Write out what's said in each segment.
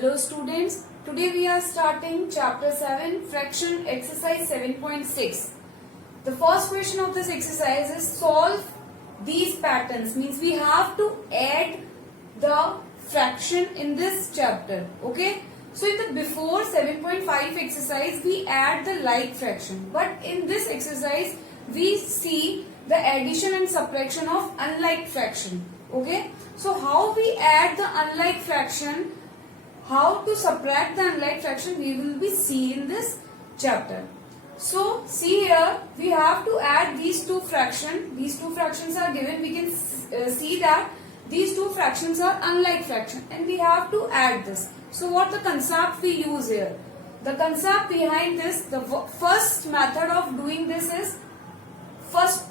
Hello students, today we are starting chapter 7 fraction exercise 7.6. The first question of this exercise is solve these patterns, means we have to add the fraction in this chapter. Okay, so in the before 7.5 exercise we add the like fraction, but in this exercise we see the addition and subtraction of unlike fraction. Okay, so how we add the unlike fraction, how to subtract the unlike fraction, we will be see in this chapter. So see here, we have to add these two fractions. These two fractions are given. We can see that these two fractions are unlike fraction, and we have to add this. So what the concept we use here? The concept behind this, the first method of doing this is first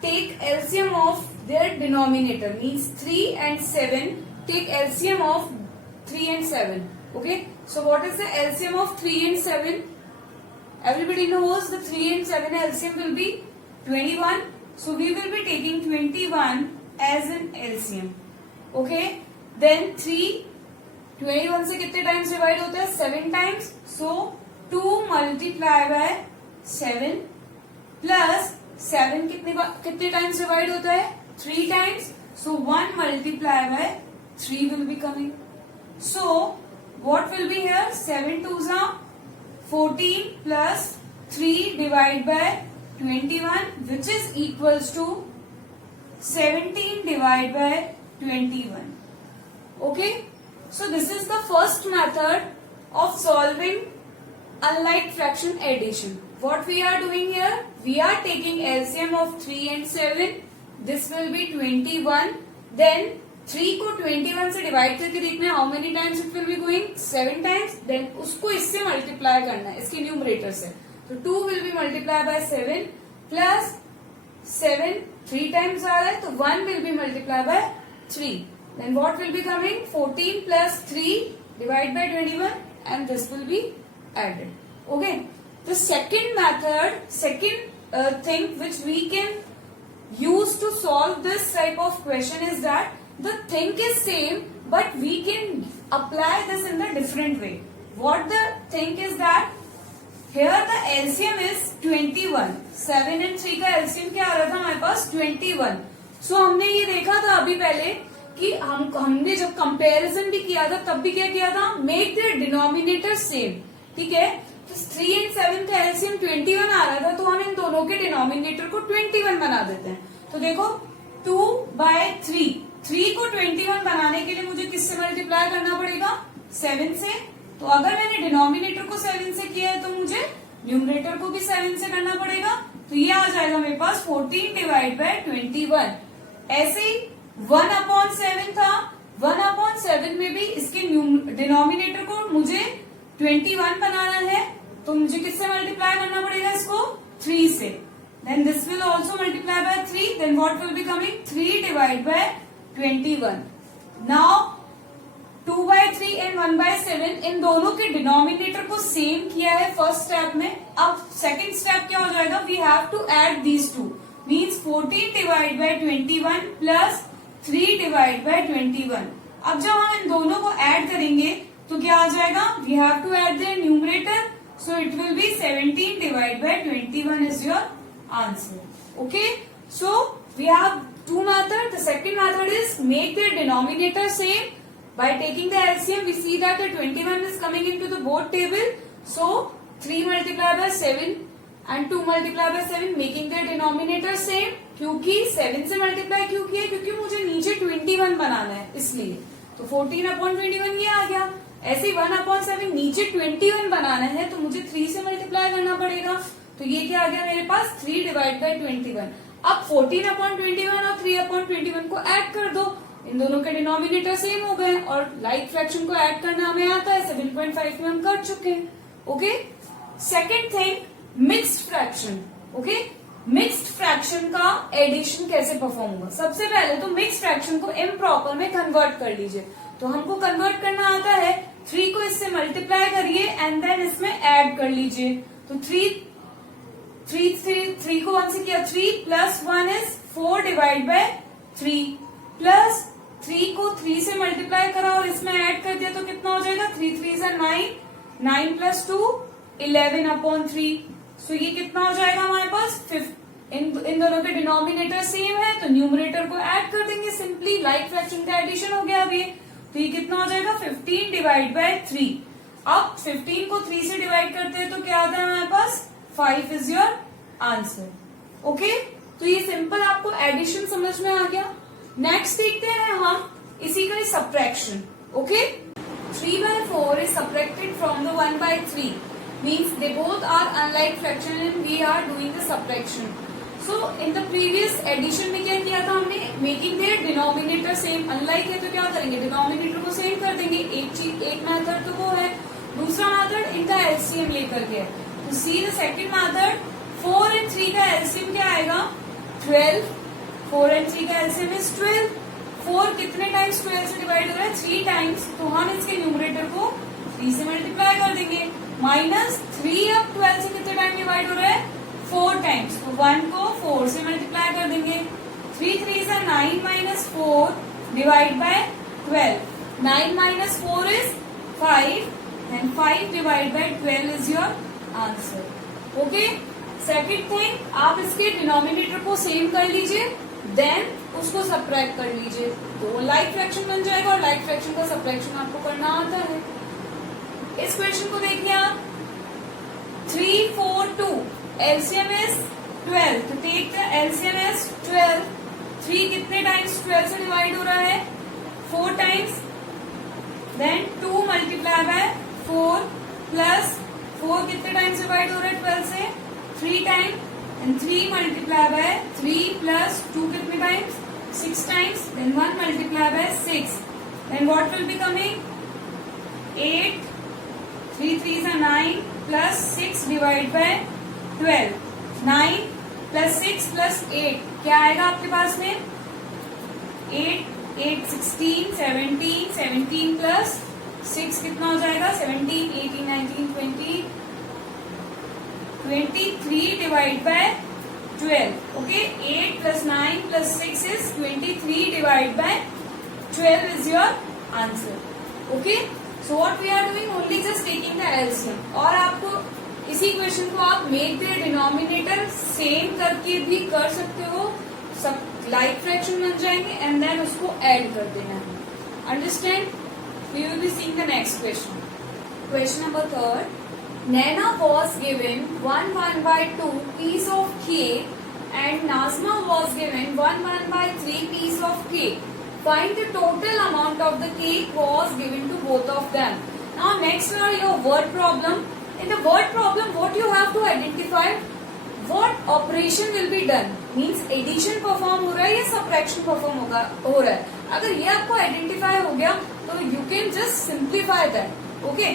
take LCM of their denominator, means 3 and 7. Take LCM of 3 and 7. Okay, so what is the LCM of 3 and 7? Everybody knows the 3 and 7 LCM will be 21. So we will be taking 21 as an LCM. Okay, then 3 21 से कितने times divide होता है? 7 times. So 2 multiplied by 7 plus 7 कितने times divide होता है? 3 times. So 1 multiplied by 3 will be coming. So what will be here? 7 2s are 14 plus 3 divided by 21, which is equals to 17 divided by 21. Okay, so this is the first method of solving unlike fraction addition. What we are doing here? We are taking LCM of 3 and 7. This will be 21. Then 3 को 21 से divide करके देखना है, how many times it will be going? 7 times. Then उसको इससे multiply करना है, इसके न्यूमरेटर से. तो 2 will be multiply by 7 plus 7 3 times आ रहा है, तो 1 will be multiply by 3. Then what will be coming? 14 plus 3 divide by 21 and this will be added. Okay, the second method, second thing which we can use to solve this type of question is that the thing is same, but we can apply this in the different way. What the thing is that here the LCM is 21. 7 and 3 का LCM क्या आ रहा था हमारे पास? 21. So हमने ये देखा था अभी पहले कि हमने जब कंपैरिजन भी किया था तब भी क्या किया था? Make their denominator same. ठीक है, तो 3 and 7 का LCM 21 आ रहा था, तो हम इन दोनों के डिनोमिनेटर को 21 बना देते हैं. तो देखो 2 by 3 को 21 बनाने के लिए मुझे किससे मल्टीप्लाई करना पड़ेगा? 7 से. तो अगर मैंने डिनोमिनेटर को 7 से किया है तो मुझे न्यूमरेटर को भी 7 से करना पड़ेगा. तो ये आ जाएगा मेरे पास 14 डिवाइड बाय 21. ऐसे ही 1/7 था. 1/7 में भी इसके डिनोमिनेटर को मुझे 21 बनाना है, तो मुझे किससे मल्टीप्लाई करना पड़ेगा? इसको 3 से. Then this will also multiply by 3. Then what will be coming? 3 divided by 21. Now 2 by 3 and 1 by 7 इन दोनों के डिनोमिनेटर को सेम किया है फर्स्ट स्टेप में. अब सेकेंड स्टेप क्या हो जाएगा? We have to add these two. Means 14 divided by 21 plus 3 divided by 21. अब जब हम इन दोनों को ऐड करेंगे तो क्या आ जाएगा? We have to add their numerator. So it will be 17 divided by 21 is your answer. Okay, so we have two methods. The second method is make their denominator same. By taking the LCM, we see that the 21 is coming into the both table. So 3 multiplied by 7 and 2 multiplied by 7 making their denominator same. क्योंकि 7 से multiply क्यों किया? क्योंकि मुझे नीचे 21 बनाना है, इसलिए. तो 14/21 ये आ गया. ऐसे 1/7 नीचे 21 बनाना है, तो मुझे 3 से मल्टीप्लाई करना पड़ेगा. तो ये क्या आ गया मेरे पास? 3 डिवाइड बाई 21. अब 14/21 और 3/21 को ऐड कर दो. इन दोनों के डिनोमिनेटर सेम हो गए और लाइक फ्रैक्शन को ऐड करना हमें आता है. 7.5 में हम कर चुके हैं. Okay, second thing, mixed fraction. Okay, mixed fraction का एडिशन कैसे परफॉर्म होगा? सबसे पहले तो मिक्स्ड फ्रैक्शन को इम्प्रॉपर में कन्वर्ट कर लीजिए. तो हमको कन्वर्ट करना आता है. 3 को इससे मल्टीप्लाई करिए एंड देन इसमें ऐड कर लीजिए. तो 3 को 1 से किया, 3 plus 1 is 4 divide by 3 plus 3 को 3 से मल्टीप्लाई करा और इसमें ऐड कर दिया तो कितना हो जाएगा? 3 3 is 9, 9 plus 2 11/3। सो ये कितना हो जाएगा हमारे पास 5। इन दोनों के डिनोमिनेटर सेम है तो न्यूमरेटर को ऐड कर देंगे सिंपली, लाइक फ्रैक्शन का एडिशन हो गया अभी। तो ये कितना हो जाएगा 15 डिवाइड बाय 3। अब 15 को 3 से डिवाइड करते हैं तो क्या आता है हमारे पास 5 इज योर आंसर। ओके, तो ये सिंपल आपको एडिशन समझ में आ गया। नेक्स्ट देखते हैं हम इसी का subtraction. Okay, 3/4 is subtracted from the 1/3 means they both are unlike fraction and we are doing the subtraction. So in the previous addition में क्या किया था हमने, making their denominator same। unlike है तो क्या करेंगे, डिनोमिनेटर को सेम कर देंगे। एक मेथड तो वो है, दूसरा मेथड इनका एलसीएम लेकर के। तो see the second method, 4 and 3 का एलसीएम क्या आएगा 12। 4 and 3 का एलसीएम इज 12। 4 कितने टाइम्स 12 से डिवाइड हो रहा है 3 टाइम्स, तो हम इसके न्यूमरेटर को 3 से मल्टीप्लाई कर देंगे। माइनस 3 अब 12 से कितने टाइम डिवाइड हो रहा है 4 टाइम्स, तो 1 को 4 से मल्टीप्लाई कर देंगे। 3 3 is 9 minus 4 divide by 12। 9 minus 4 is 5 and 5 divide by 12 is your answer। Okay, second thing, आप इसके डिनोमिनेटर को सेम कर लीजिए, देन उसको सब्ट्रैक्ट कर लीजिए तो लाइक फ्रैक्शन बन जाएगा, और लाइक फ्रैक्शन का सब्ट्रैक्शन आपको करना आता है। इस क्वेश्चन को देखिए आप, 3 4 2 एलसीएम इज 12, तो टेक द एलसीएम इज 12। 3 कितने टाइम्स 12 से डिवाइड हो रहा है 4 times, then 2 multiply by 4 plus 4 कितने टाइम्स डिवाइड हो रहा है 12 से 3 times, and 3 multiply by 3 plus 2 कितने times 6 times, then 1 multiply by 6, then what will be coming 8, 3 3s are 9 plus 6 divide by 12, 9 plus 6 plus 8 क्या आएगा आपके पास में 8 8 16 17 17 plus 6 कितना हो जाएगा 17 18 19 20 23 divided by 12. Okay, 8 plus 9 plus 6 is 23 divided by 12 is your answer. Okay, so what we are doing, only just taking the LCM। और आपको इसी क्वेश्चन को आप make the denominator same करके भी कर सकते हो, सब like fraction बन जाएंगे and then उसको add कर देना है। Understand? We will be seeing the next question. Question number 3rd. Nana was given 1/2 piece of cake and Nazma was given 1/3 piece of cake. Find the total amount of the cake was given to both of them. Now next are your word problem. In the word problem, what you have to identify, what operation will be done, means addition perform हो रहा है या subtraction perform हो रहा है। अगर ये आपको identify हो गया तो you can just simplify that. Okay.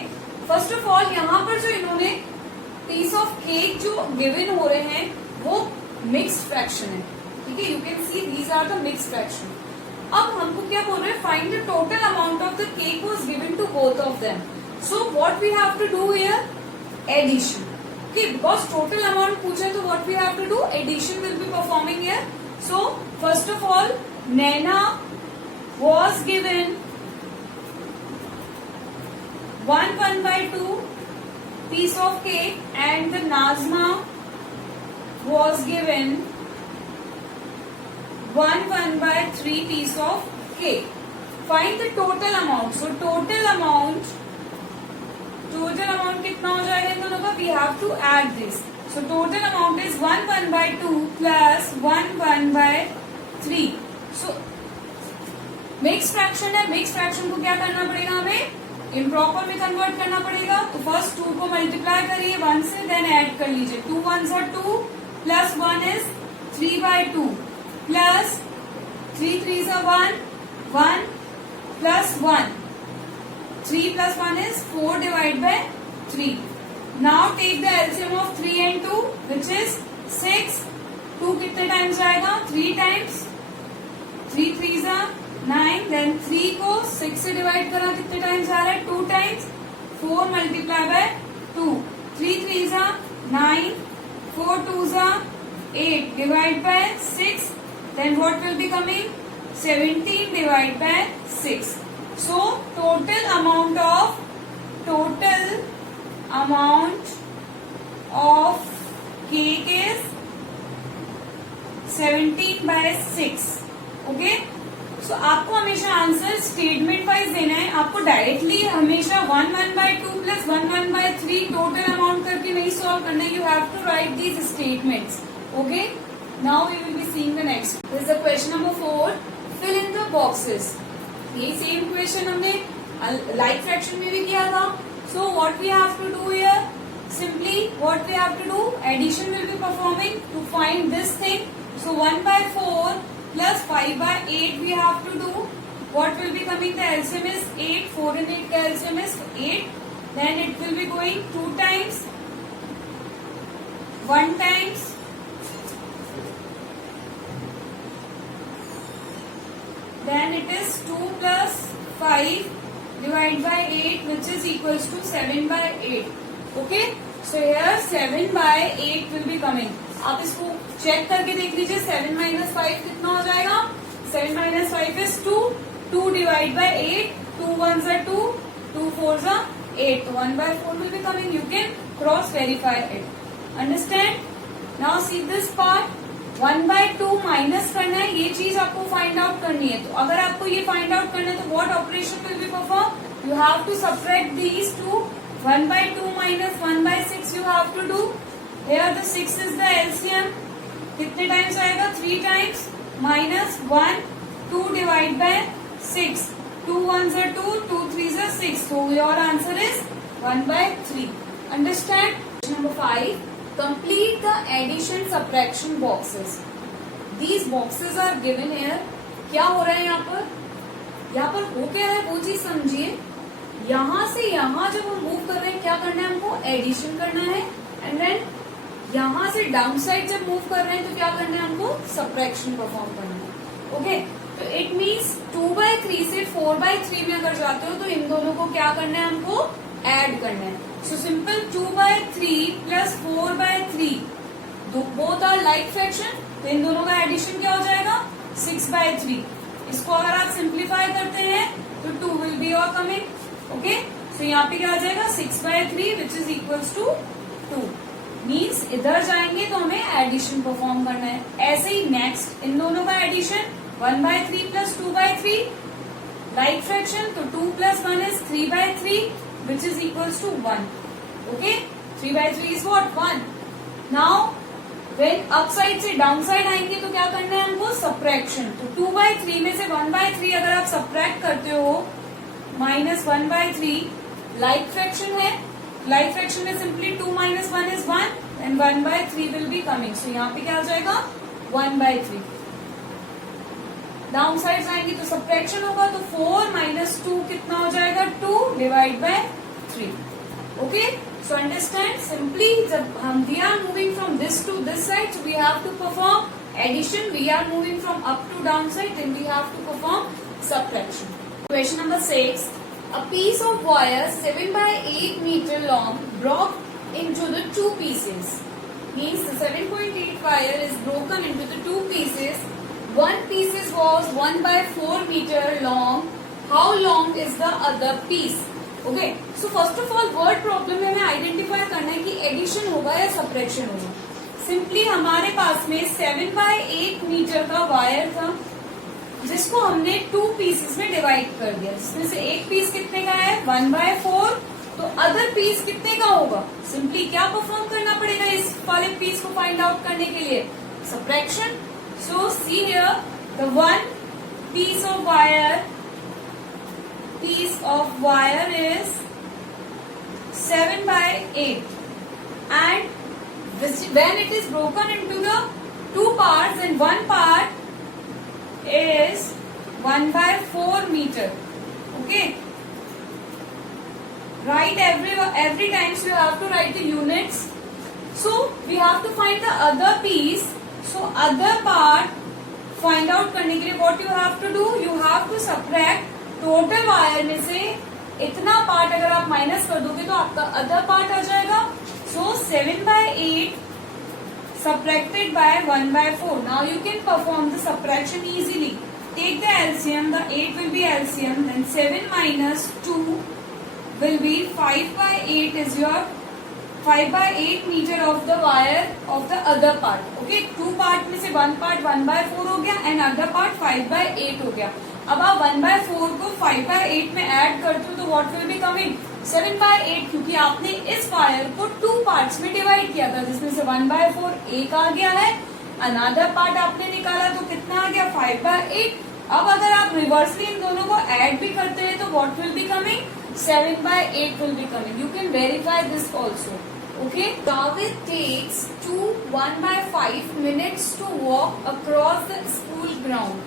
First of all यहाँ पर जो इन्होंने पीस ऑफ केक जो गिवन हो रहे हैं वो मिक्स्ड फ्रैक्शन है, ठीक है, you can see these are the mixed fraction. अब हमको क्या बोल रहे हैं, find the total amount of the cake was given to both of them. So what we have to do here, addition. Okay, because total amount पूछा है तो what we have to do, addition will be performing here. So first of all Naina was given 1/2 piece of cake and the Nazma was given 1/3 piece of cake. Find the total amount. So total amount कितना हो जाएगा इन दोनों का, we have to add this. So total amount is 1/2 plus 1/3. So mixed fraction है, mixed fraction को क्या करना पड़ेगा हमें, इम्प्रॉपर में कन्वर्ट करना पड़ेगा। तो फर्स्ट 2 को मल्टीप्लाई करिए 1 से, देन ऐड कर लीजिए 2 1s are 2 plus 1 is 3/2 plus 3 3s are 1 1 plus 1 3 plus 1 is 4 divided by 3। Now take the LCM of 3 and 2 which is 6। 2 कितने टाइम्स आएगा 3 टाइम्स, 3 3s are 9, देन 3 को 6 से डिवाइड करा कितने टाइम्स आ रहा है 2 times, 4 multiply by 2, 3 3s are 9, 4 2s are 8 divide by 6, then what will be coming 17 divide by 6। So total amount of amount of cake is 17/6. Okay, so आपको हमेशा answer statement wise देना है. आपको डायरेक्टली हमेशा 1/2 plus 1/3 total amount करके नहीं solve करना है. You have to write these statements. Okay, now we will be seeing the next. This is the question number 4. Fill in the boxes. ये same question हमने लाइक फ्रैक्शन में भी किया था. So what we have to do here, simply what we have to do, addition will be performing to find this thing. So 1/4 plus 5/8 we have to do. What will be coming? The LCM is 8. 4 and 8 का LCM is 8. Then it will be going 2 times, 1 times, then it is 2 plus 5 divided by 8, which is equals to 7/8. Okay, so here 7/8 will be coming. आप इसको check करके देख लीजिए. 7 - 5 कितना हो जाएगा? 7 - 5 is 2. 2 divide bye 8. 2 1s are 2. 2 4s are 8. तो 1/4 will be coming. You can cross verify it. Understand? Now see this part. 1/2 minus करना है. ये चीज आपको फाइंड आउट करनी है. तो अगर आपको ये फाइंड आउट करना है तो what operation will be perform? You have to subtract these two. 1/2 minus 1/6 you have to do. Here the 6 is the LCM. कितने टाइम्स आएगा? 3 times. Minus 1, 2 divided by 6. 2 1s are 2, 2 3s are 6. So your answer is 1/3. Understand? Number 5. Complete the addition subtraction boxes. These boxes are given here. क्या हो रहा है यहाँ पर? यहाँ पर हो क्या है वो चीज समझिए. यहां से यहां जब हम मूव कर रहे हैं क्या करना है? हमको एडिशन करना है. एंड देन यहां से डाउन साइड जब मूव कर रहे हैं तो क्या करना है? हमको सब्ट्रैक्शन परफॉर्म करना है. ओके, तो इट मीन्स 2/3 से 4/3 में अगर जाते हो तो इन दोनों को क्या करना है? हमको ऐड करना है. सो सिंपल 2/3 प्लस 4/3 बोथ आर लाइक फ्रैक्शन. तो इन दोनों का एडिशन क्या हो जाएगा? 6/3. इसको अगर आप सिंप्लीफाई करते हैं तो 2 will be your coming. Okay, so यहाँ पे क्या आ जाएगा? 6/3 which is equals to 2. Means इधर जाएंगे तो हमें एडिशन परफॉर्म करना है. ऐसे ही नेक्स्ट इन दोनों का एडिशन 1/3 प्लस 2/3 लाइक फ्रैक्शन. तो 2 plus 1 is 3/3 which is equals to 1. Okay, 3/3 is what? 1. Now when up side से डाउन साइड आएंगे तो क्या करना है हमको? सब्ट्रैक्शन. तो 2/3 में से 1/3 अगर आप सब्ट्रैक्ट करते हो माइनस 1/3 लाइक फ्रैक्शन है. लाइक फ्रैक्शन में simply 2 - 1 is 1 and 1/3 will be coming. So यहाँ पे क्या हो जाएगा? 1/3. डाउन साइड आएंगे तो सब्ट्रैक्शन होगा. तो 4 - 2 कितना हो जाएगा? 2 divide by 3. Okay, so understand. Simply जब हम we are moving from this to this side we have to perform addition. We are moving from up to down side then we have to perform subtraction. Question number 6. A piece of wire 7/8 meter long broke into the 2 pieces. Means the 7.8 wire is broken into the 2 pieces. One piece was 1/4 meter long. How long is the other piece? Okay. So first of all word problem में हमें identify करना है कि addition होगा या subtraction होगा. Simply हमारे पास में 7/8 meter का wire था जिसको हमने 2 पीसेस में डिवाइड कर दिया. जिसमें से एक पीस कितने का है? 1/4. तो अदर पीस कितने का होगा? सिंपली क्या परफॉर्म करना पड़ेगा इस वाले पीस को फाइंड आउट करने के लिए? Subtraction. So see here the one piece of wire is 7/8 and when it is broken into the 2 parts and one part is 1/4 meter. Okay, write every time. So you have to write the units. So we have to find the other piece. So other part find out करने के लिए what you have to do? You have to subtract total wire में से इतना part अगर आप minus कर दोगे तो आपका अदर पार्ट आ जाएगा. So 7/8 subtracted by 1/4. Now you can perform the subtraction easily. Take the LCM. The 8 will be LCM. Then 7 minus 2 will be 5/8 is your 5/8 metre of the wire of the other part. Okay, 2 part में से 1 part 1/4 हो गया and other part 5/8 हो गया. अब आप 1/4 को 5/8 में ऐड करते हो तो व्हाट विल बी कमिंग 7/8, क्योंकि आपने इस वायर को 2 पार्ट्स में डिवाइड किया था जिसमें से 1/4 एक आ गया है, अनदर पार्ट आपने निकाला तो कितना आ गया 5/8. अब अगर आप रिवर्सली इन दोनों को ऐड भी करते हैं तो what will be coming 7/8 will be coming. You can verify this also. Okay. Javed takes 1/5 minutes to walk across the school ground.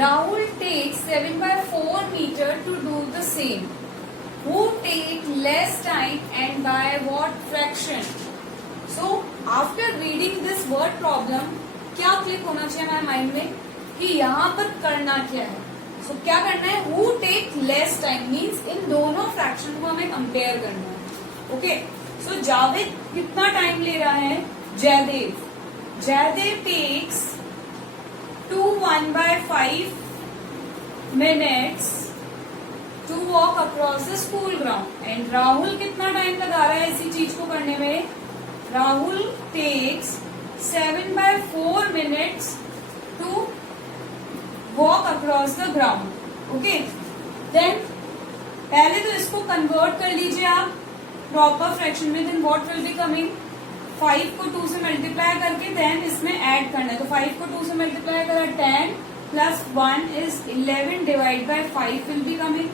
Rahul takes 7/4 meter to do the same. Who take less time and by what fraction? So after reading this word problem, क्या click होना चाहिए हमारे mind में कि यहाँ पर करना क्या है. So, क्या करना है, who take less time means इन दोनों फ्रैक्शन को हमें कंपेयर करना है. ओके, सो जावेद कितना टाइम ले रहा है, Jaidev takes 1/5 minutes to walk across the school ground and Rahul कितना टाइम लगा रहा है इसी चीज को करने में, Rahul takes 7/4 minutes to walk across the ground. Okay, then पहले तो इसको कन्वर्ट कर लीजिए आप प्रॉपर फ्रैक्शन में. Then what will be coming, 5 को 2 से मल्टीप्लाई करके देन इसमें ऐड करना है. तो 5 को 2 से मल्टीप्लाई करा 10 plus 1 is 11 divide by 5 will be coming.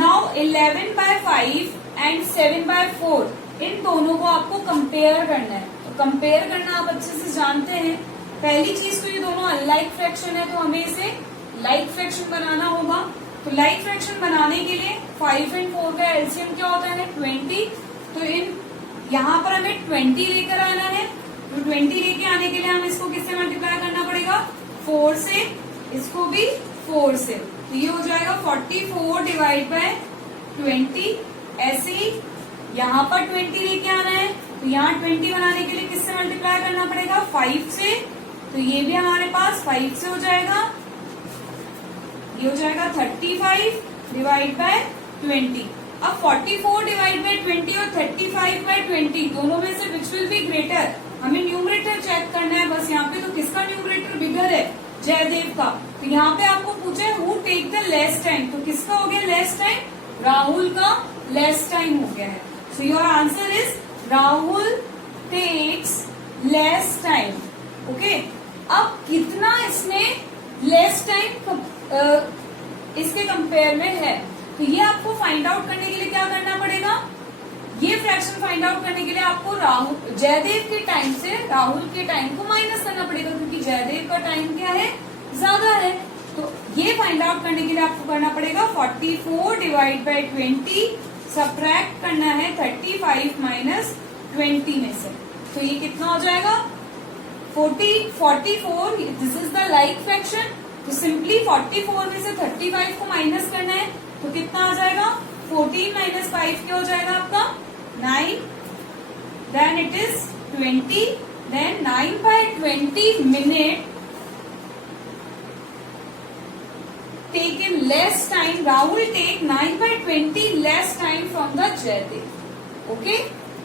Now 11/5 and 7/4 इन दोनों को आपको कंपेयर करना है. तो कंपेयर करना आप अच्छे से जानते हैं. पहली चीज तो ये दोनों अनलाइक फ्रैक्शन है तो हमें इसे लाइक फ्रैक्शन बनाना होगा. तो लाइक फ्रैक्शन बनाने के लिए 5 एंड 4 का एलसीएम क्या होता है 20. तो यहाँ पर हमें 20 लेकर आना है. तो 20 लेके आने के लिए हम इसको किससे मल्टीप्लाई करना पड़ेगा, 4 से, इसको भी 4 से. तो ये हो जाएगा 44 डिवाइड बाय 20. ऐसे ही यहाँ पर 20 लेके आना है. तो यहाँ 20 बनाने के लिए किससे मल्टीप्लाई करना पड़ेगा, 5 से. तो ये भी हमारे पास 5 से हो जाएगा. ये हो जाएगा 35 डिवाइड बाय 20. अब 44 डिवाइड बाय 20 और 35/20 दोनों में से विच विल बी ग्रेटर, हमें न्यूमरेटर चेक करना है बस. यहाँ पे तो किसका न्यूमरेटर बिगर है, जयदेव का. तो यहाँ पे आपको पूछा है who take the less time, तो किसका हो गया लेस टाइम, राहुल का लेस टाइम हो गया है. So your answer is Rahul takes less time. Okay, अब कितना इसमें लेस टाइम इसके कंपेयर में है, तो ये आपको फाइंड आउट करने के लिए क्या करना पड़ेगा, ये फ्रैक्शन फाइंड आउट करने के लिए आपको जयदेव के टाइम से राहुल के टाइम को माइनस करना पड़ेगा, क्योंकि जयदेव का टाइम क्या है, ज्यादा है. तो ये फाइंड आउट करने के लिए आपको करना पड़ेगा 44 डिवाइड बाय 20, सब्ट्रैक्ट करना है 35 माइनस 20 में से. तो ये कितना हो जाएगा 44. This is the like fraction. तो सिंपली 44 में से 35 को माइनस करना है. तो कितना आ जाएगा 14 माइनस 5 क्या हो जाएगा आपका 9. Then it is 20. Then 9/20 minute taken less time. Rahul take 9/20 less time from the Jaydev. Okay.